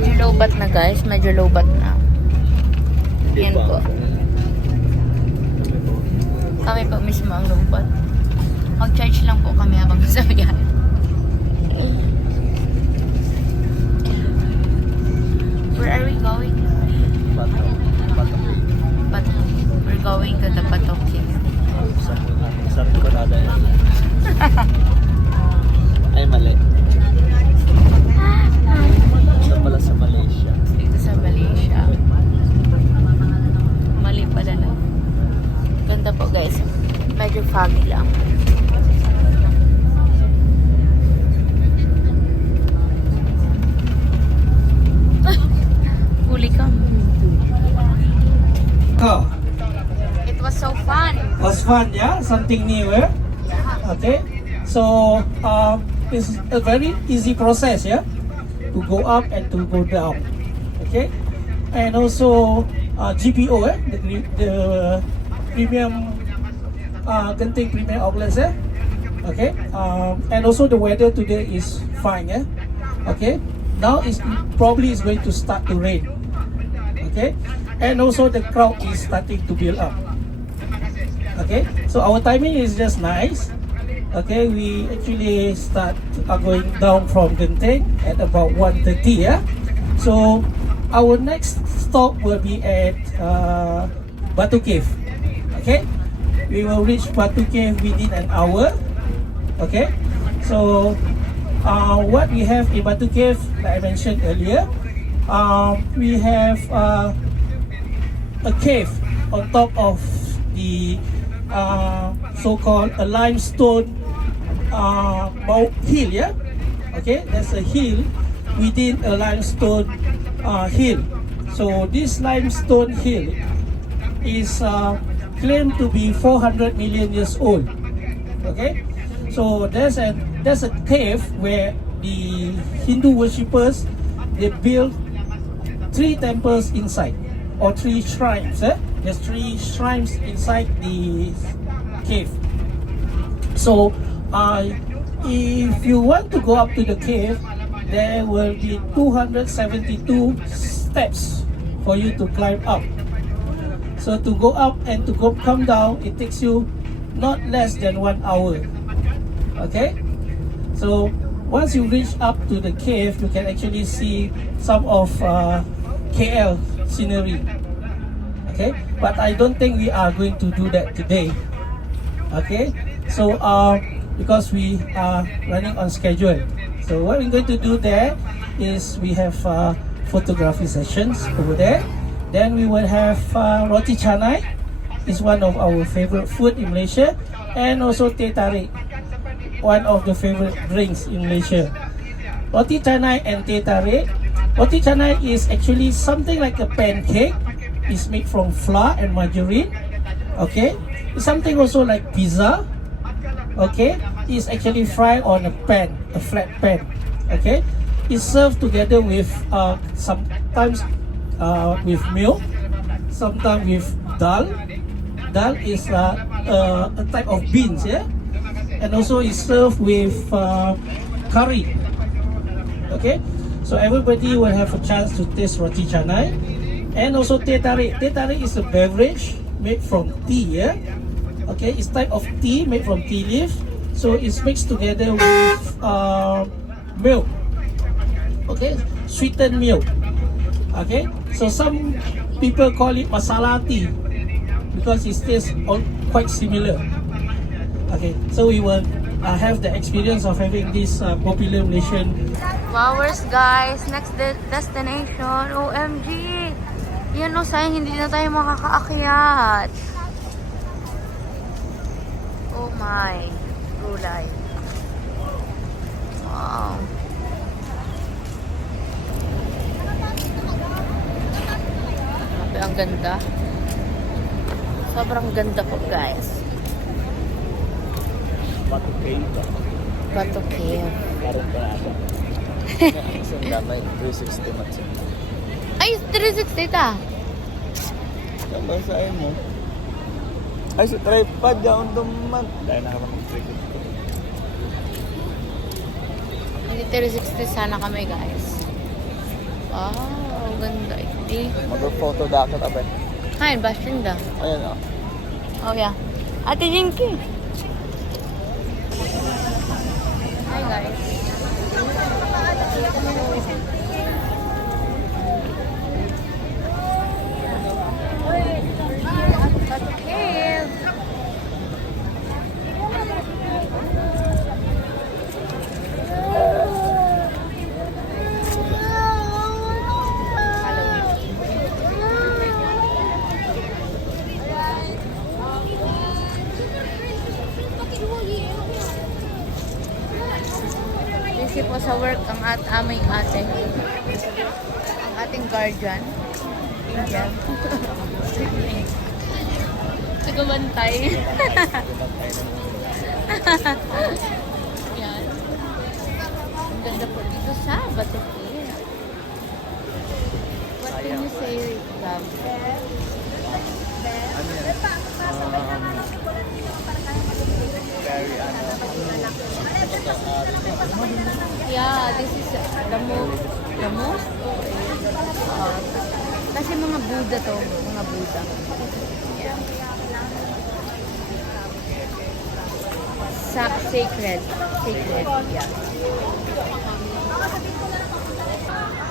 Medyo low-bat na guys. Medyo low-bat na. Yan po. Kami po mismo ang low-bat. Mag-charge lang po kami habang sa biyahe. Where are we going? Bato. We're going to the Bato Cave. Sa Canada yan. Ay, mali. Ito pala sa Malaysia. Dito sa Malaysia. Mali pala na. Ganda po guys. Medyo foggy lang. Huli ka. Oh, It was so fun. was fun, yeah? Something new, eh? Okay. So, it's a very easy process, yeah? To go up and to go down. Okay. And also, GPO, eh? The premium, Genting premium outlets, eh? Okay. And also the weather today is fine, yeah? Okay. Now it's probably is going to start to rain. Okay. And also the crowd is starting to build up. Okay, so our timing is just nice. Okay, we actually start going down from Genting at about 1:30. Yeah, so our next stop will be at Batu Cave. Okay, we will reach Batu Cave within an hour. Okay, so what we have in Batu Cave, like I mentioned earlier, we have a cave on top of the so-called a limestone hill, yeah? Okay, there's a hill within a limestone hill. So this limestone hill is claimed to be 400 million years old. Okay, so there's a cave where the Hindu worshippers, they built 3 temples inside, or 3 shrines. There's 3 shrines inside the cave. So if you want to go up to the cave, there will be 272 steps for you to climb up. So to go up and to come down, it takes you not less than 1 hour. Okay, so once you reach up to the cave, you can actually see some of KL scenery. Okay, but I don't think we are going to do that today. Okay, so because we are running on schedule, so what we're going to do there is we have photography sessions over there. Then we will have roti canai, is one of our favorite food in Malaysia, and also teh tarik, one of the favorite drinks in Malaysia. Roti canai and teh tarik. Roti canai is actually something like a pancake. It's made from flour and margarine. Okay, it's something also like pizza. Okay, it's actually fried on a pan, a flat pan. Okay, it's served together with sometimes with milk, sometimes with dal. Dal is a type of beans, yeah, and also it's served with curry. Okay, so everybody will have a chance to taste roti canai. And also teh tarik. Teh tarik is a beverage made from tea, yeah? Okay, it's type of tea made from tea leaf. So it's mixed together with milk. Okay, sweetened milk. Okay, so some people call it masala tea because it tastes all quite similar. Okay, so we will have the experience of having this popular Malaysian. Flowers guys, next destination. OMG. Yan o, sayang hindi na tayo makakaakyat. Oh my. Gulay. Wow. Grabe, ang ganda. Sobrang ganda po guys. Batu Cave. Bato Cave. Parang parada. Isang damay, 360 match. Ay, 360 ta. Ang basahin mo. Ay, sa tripod down duman. Dahil nakapag-tripod. Hindi 360 sana kami guys. Wow, ganda ito. Mag-photo dapat abay. Hi, Bastinda. Ayan o. Oh, yeah. Ate Jinky. Hi, guys. Okay. Busy po sa work ang aming ate. Ang ating guardian. Angel. Sigumantay. Yan. Ang ganda po dito sa Batuque. What can you say, love? Ano yan? Very Yeah, this is the most kasi mga Buddha to, mga Buddha. Yeah. Sacred, yeah.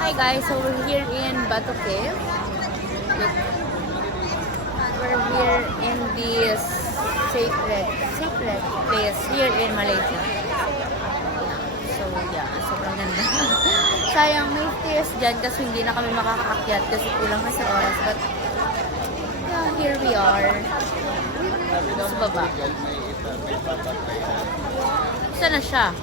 Hi guys, so we're here in Batuque. We're here in this sacred place here in Malaysia. So yeah, sobrang ganda. Sayang may stairs dyan kasi hindi na kami makakaakyat kasi kulang na sa oras. But yeah, here we are. Sa baba. Saan na siya?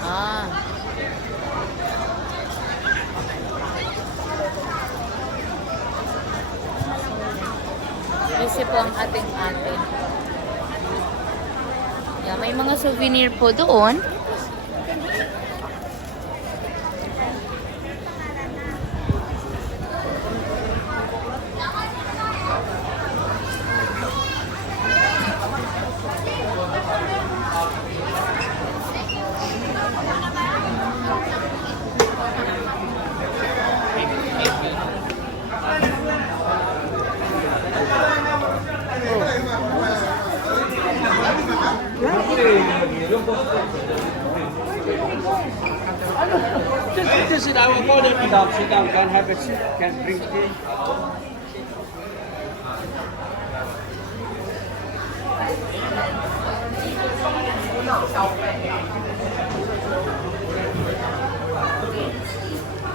Ah. Busy po ang ating ate. Yeah, may mga souvenir po doon. This is our modern dog. Sit down, can have a seat, can drink tea.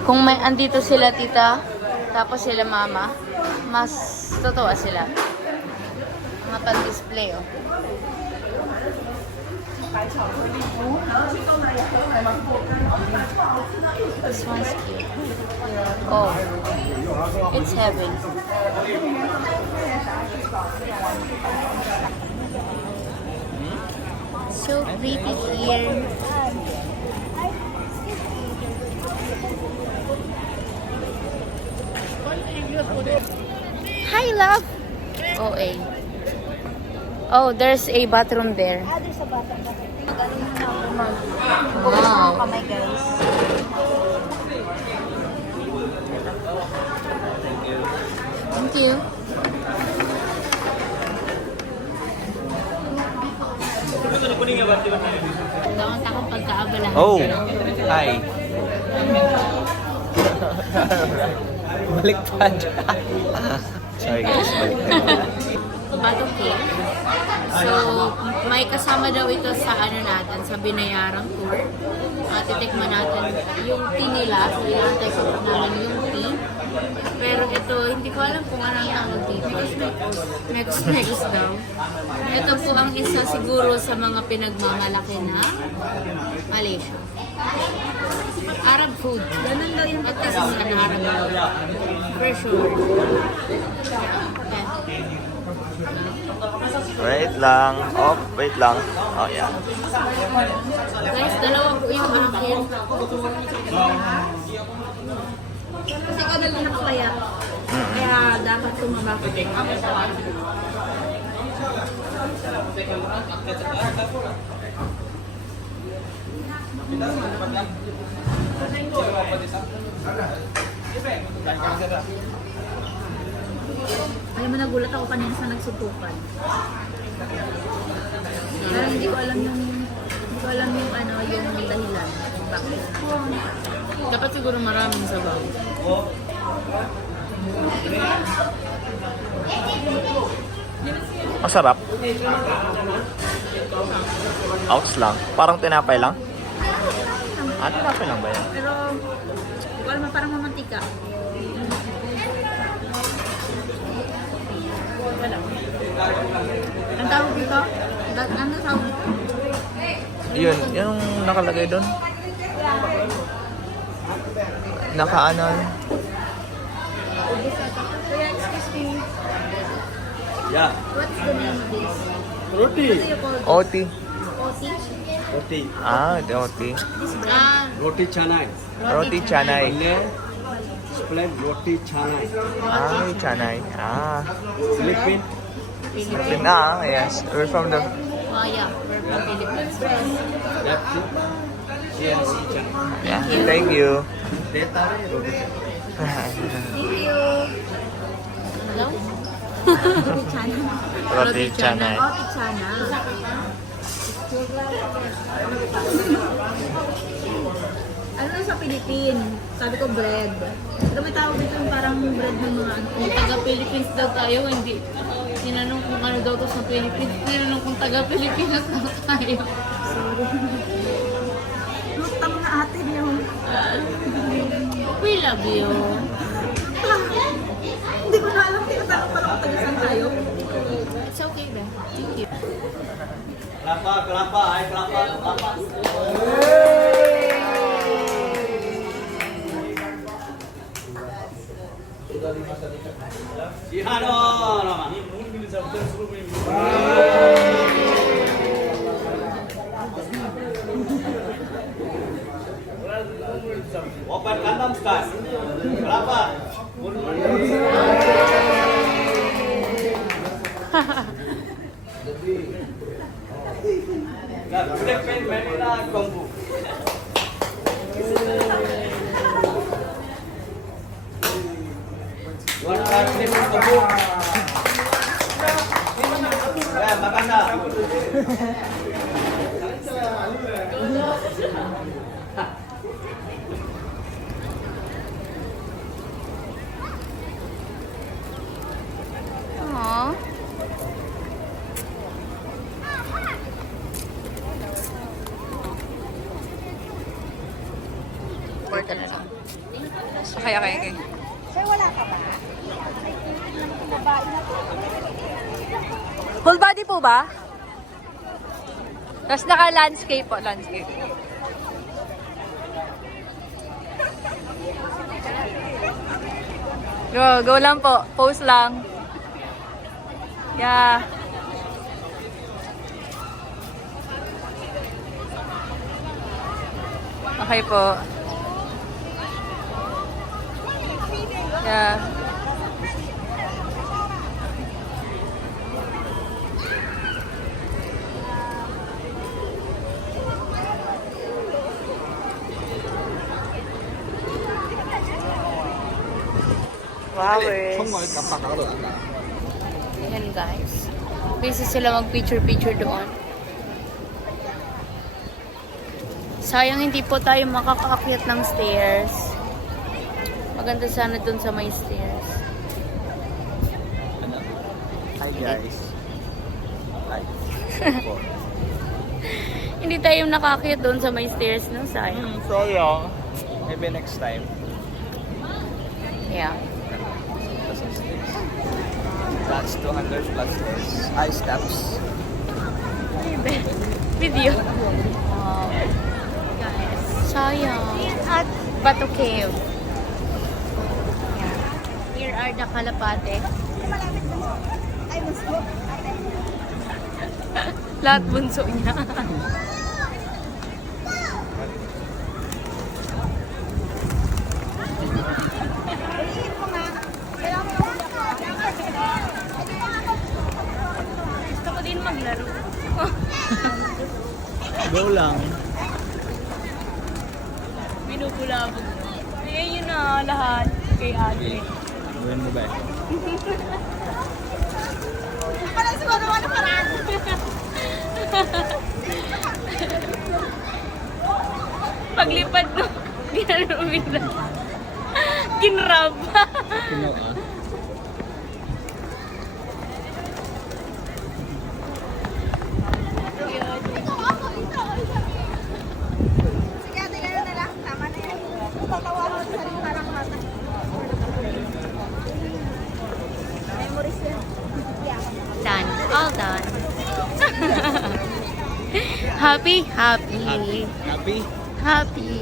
Kung may andito sila tita, tapos sila mama, mas totoo sila. Mga pan-display, oh. This one's cute. Oh, it's heaven. So pretty here. Hi, love. Oh, eh. Oh, there's a bathroom there. There's a button. Magaling na ako Wow. mag-focus ng kamay, guys. Thank you. Daon akong pagkaabalahan. Oh! Hi! Baliktad. Sorry guys, baliktad. Batuque. So, may kasama daw ito sa ano natin, sa binayarang tour. Titikman natin yung tea nila. So, i-try ko namin yung tea. Pero ito, hindi ko alam kung anong tawag dito. Megus daw. Ito po ang isa siguro sa mga pinagmamalaki na Malaysia. Arab food. Ganun daw yung ito sa Arab food. For sure. Okay. Wait lang. Oh, wait lang. Oh, yeah. Guys, dalawa po yung akin. Kasi ikaw na lang nakapaya. Kaya dapat tumaba ka. Alam mo, nagulat ako kanina sa nagsutukan. Pero hindi ko alam yung ano, yung dahilan. Bakit? Dapat siguro maraming sabaw. Masarap. Outs lang. Parang tinapay lang. Tinapay lang ba yan? Pero, hindi ko alam, parang mamantika. Wala. Ang tawag dito? Ano tawag dito? Yun, yung nakalagay doon. Nakaano. Kuya, excuse me. Yeah. What's the name of this? Roti. What do you call this? Oti. Oti? Roti. Ito oti. This bread? Ah, Roti canai. Roti canai. Malay. Explain roti canai. Canai. Philippine. Yes. We're from the... yeah. We're from Philippines. That's it. CNC canai. Yeah, thank you. Data rin, roti canai. Thank you. Hello? Roti Chana. Roti canai. Roti Chana. Ano sa Philippine? Sabi ko bread. Pero may tawag dito yung parang bread ng mga ano. Kung taga-Philippines daw tayo, hindi. Tinanong kung ano daw to sa Philippines. Tinanong kung taga-Pilipinas daw tayo. Lutang na atin yung... We love you. Hindi ko na alam. Tinatanong pala kung taga-saan tayo. It's okay then. Thank you. Kelapa, ay kelapa. Jihano, naman. Open Gangnam Style. Kelapa. Philippine Manila Kung Fu. You want to try Philippine Kung Fu? Yeah, maganda. Aww. Okay. Full body po ba? Tapos naka-landscape po, landscape. Go lang po. Pose lang. Yeah. Okay po. Yeah. Flowers. Ayan guys. Busy sila mag-picture-picture doon. Sayang hindi po tayo makakaakyat ng stairs. Maganda sana doon sa may stairs. Hi guys. Hi. Hindi tayo nakaakyat doon sa may stairs, no? Sayang. Sayang. Maybe next time. Yeah. That's 200 plus stairs. Steps. Video. Wow. Guys, sayang. At Bato Cave. Yeah. Here are the kalapate. Lahat bunso niya. Gusto ko din maglaro. Go lang. binubulabog. Ayan yun na lahat kay ate. Gawin mo ba eh? Parang siguro ano parang. Paglipad ko, ginanumit na. Kinrab. Sino ah? Sige, ate, ganun na lang. Tama na yan. Tatawa ko sa sarili parang mata. Memories yan. Yeah. Done. All done. Happy? Happy. Happy? Happy.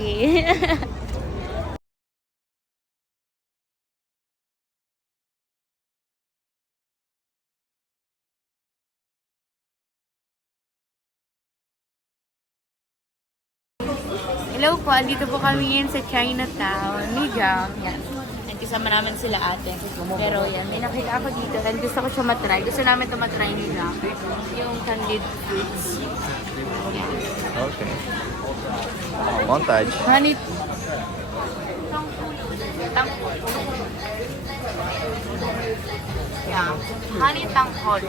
Hello po, andito po kami ngayon sa Chinatown. Mijang. Yan. And kasama namin sila ate. Pero yan, may nakita ako dito and gusto ko siya matry. Gusto namin ito matry nila. Yung candied fruits. Yan. Okay. Montage. Honey. Yeah. Honey tangkol.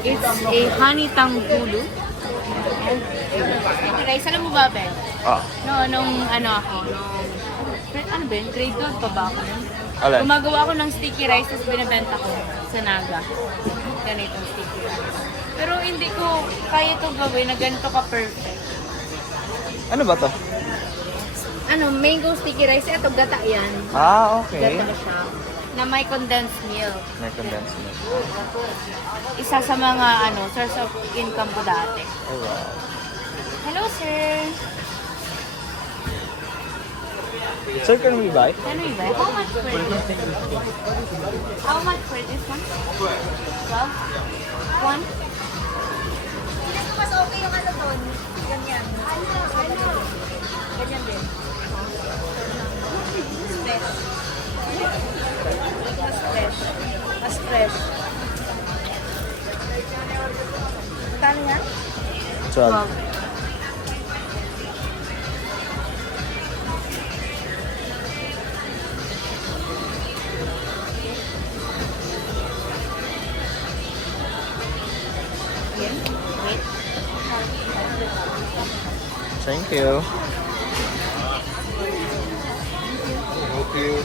It's a honey tangkulo. Rice, alam mo ba, Ben? Ah. No, nung ano ako, ano ba yun? Grade 12 pa ba ako? Alin? Gumagawa ako ng sticky rice tapos binibenta ko sa Naga. Ganitong sticky rice. Pero hindi ko kaya ito gawin na ganito ka-perfect. Ano ba to? Ano, mango sticky rice. Ito, gata yan. Ah, okay. Gata siya. Na may condensed milk. May condensed milk. Isa sa mga source of income ko dati. Oh, wow. Hello, sir. Sir, can we buy? Can we buy? How much for this? How much for this one? 12? One? Mas okay yung ano doon. Ganyan. Ganyan din. Fresh. Mas fresh. Mas fresh. Kano yan? 12. Wait. Thank you. Thank you.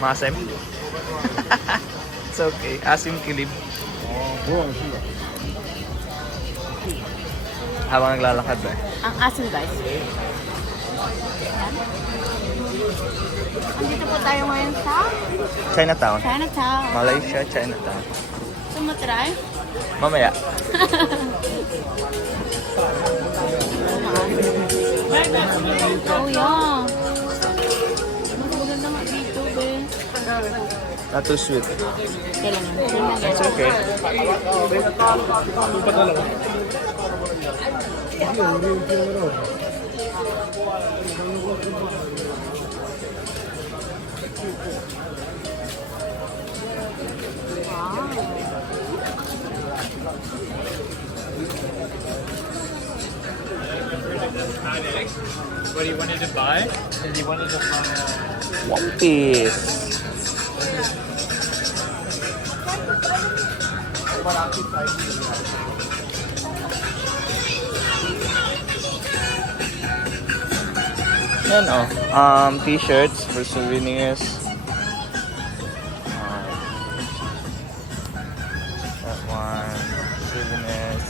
Masem. It's okay. Asim kilib. Habang naglalakad ba? Ang asim, guys. Andito po tayo ngayon sa Chinatown. Chinatown. Malaysia, Chinatown. Gusto mo try? Mamaya. Oh, yeah. Mas maganda nga dito, be. Not too sweet. Kailangan. It's okay. What he wanted to buy? And he wanted to buy One Piece. Yan oh. T-shirts for souvenirs. That one. Souvenirs.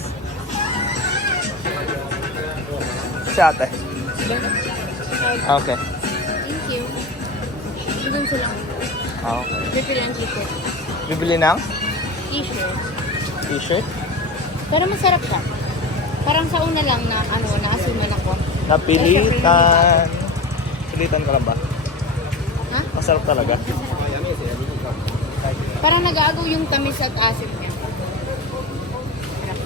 Si ate. Okay. Thank you. Doon sila. Okay. Bibili ang t-shirt. Bibili ng T-shirt. t-shirt? Pero masarap siya. Parang sa una lang na naasuman ako. Napilitan. Pilitan ka lang ba? Ha? Masarap talaga. Parang nag-aagaw yung tamis at asim niya. Sarap.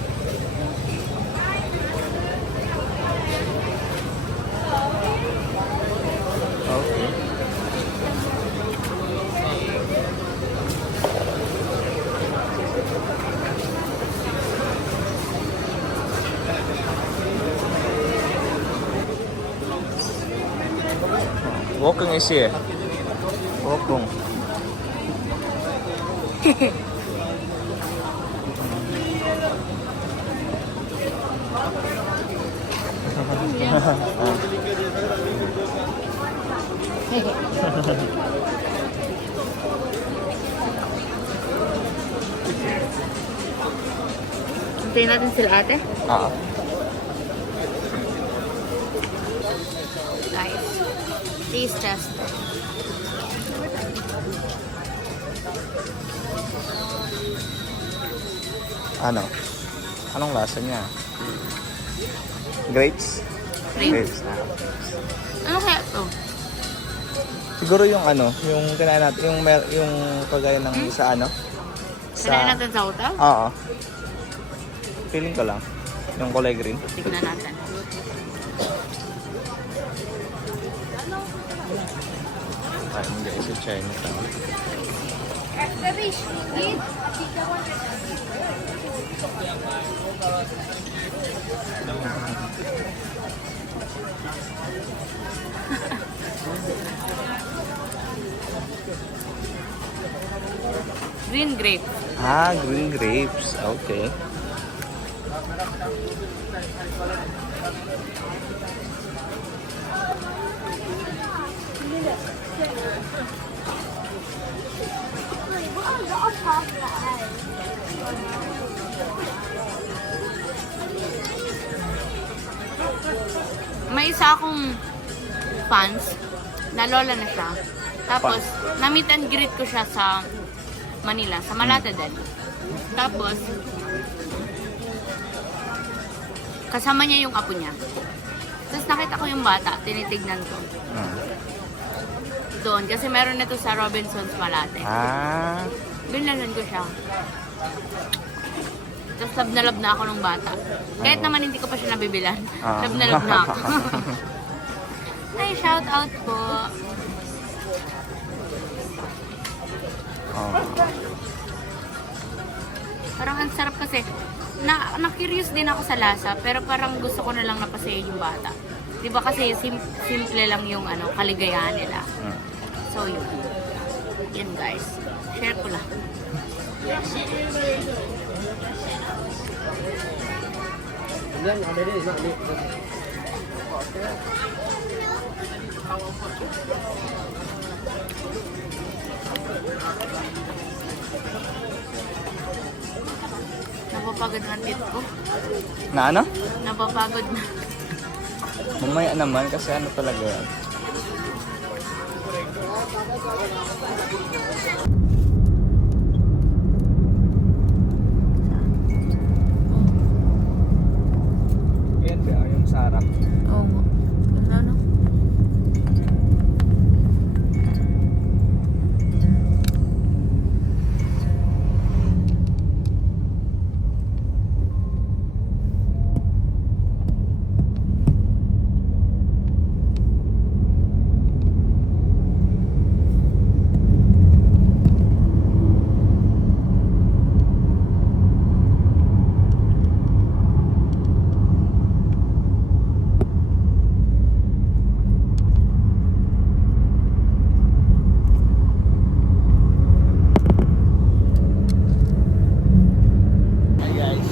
Walking is here. Walking. Hintayin natin sila ate. Ah. Guys, taste test. Ano? Anong lasa niya? Grapes? Grapes. Ah. Ano kaya to? Siguro yung ano, yung kinain natin, yung kagaya ng sa ano? Kinain natin sa hotel? Oo. Feeling ko lang. Yung kulay green. Tignan natin. Kain guys sa Chinatown. Green grape. Ah, green grapes. Okay. May isa akong fans, na lola na siya. Tapos, na-meet and greet ko siya sa Manila, sa Malate din. Tapos, kasama niya yung apo niya. Tapos nakita ko yung bata, tinitignan ko. Doon, kasi meron nito sa Robinson's Malate. Ah. Binalan ko siya. Tapos love na ako ng bata. Kahit naman hindi ko pa siya nabibilan. Ah. Love na ako. Ay, shout out po. Oh. Parang ang sarap kasi. Na-curious din ako sa lasa, pero parang gusto ko na lang napasayin yung bata. Diba kasi simple lang yung kaligayahan nila. So yun. Yun guys. Share ko lang. Napapagod na ang tit ko. Na ano? Napapagod na. Mamaya naman kasi ano talaga yan. Yan ba yung sarap? Oo nga. Ganda no?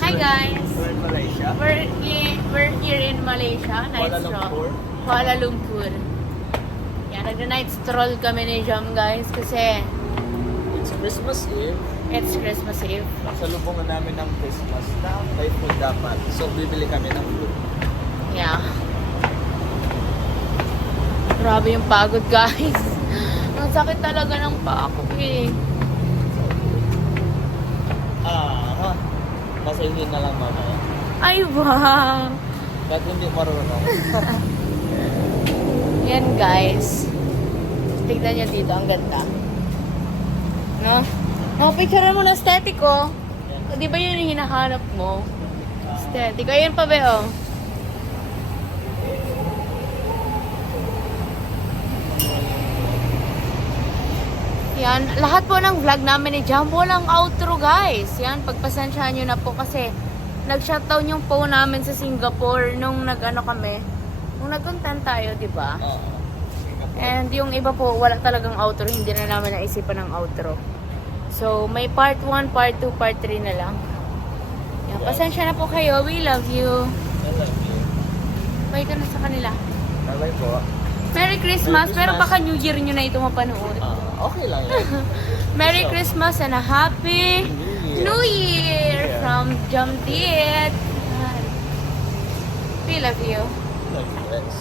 Hi guys! We're in Malaysia. We're here in Malaysia. Night Kuala stroll. Lumpur. Kuala Lumpur. Yan, nag-night stroll kami ni Jom guys kasi It's Christmas Eve. it's Christmas Eve. Salubungan namin ng Christmas na may food dapat. So, bibili kami ng food. Yeah. Grabe yung pagod guys. Ang sakit talaga ng paa ko eh. Ah, masahin na lang mamaya. Ay wow! Kahit hindi marunong. Yan guys. Tignan nyo dito, ang ganda. No? Picture mo na aesthetic oh. Di ba yun yung hinahanap mo? Aesthetic. Ayun pa ba oh? Yan, lahat po ng vlog namin ni Jumbo lang outro guys. Yan, pagpasensyahan nyo na po kasi nag-shutdown yung phone namin sa Singapore nung nag-ano kami. Nung nag-content tayo, di ba? Oo. And yung iba po, wala talagang outro. Hindi na namin naisipan ng outro. So, may part 1, part 2, part 3 na lang. Yan, pasensya na po kayo. We love you. I love you. Bye ka na sa kanila. Bye-bye po. Merry Christmas. Merry Christmas. Pero baka New Year nyo na ito mapanood. Okay lang yan. Merry Christmas and a Happy New Year Yeah. from Jumdiet. We love you. Love you guys.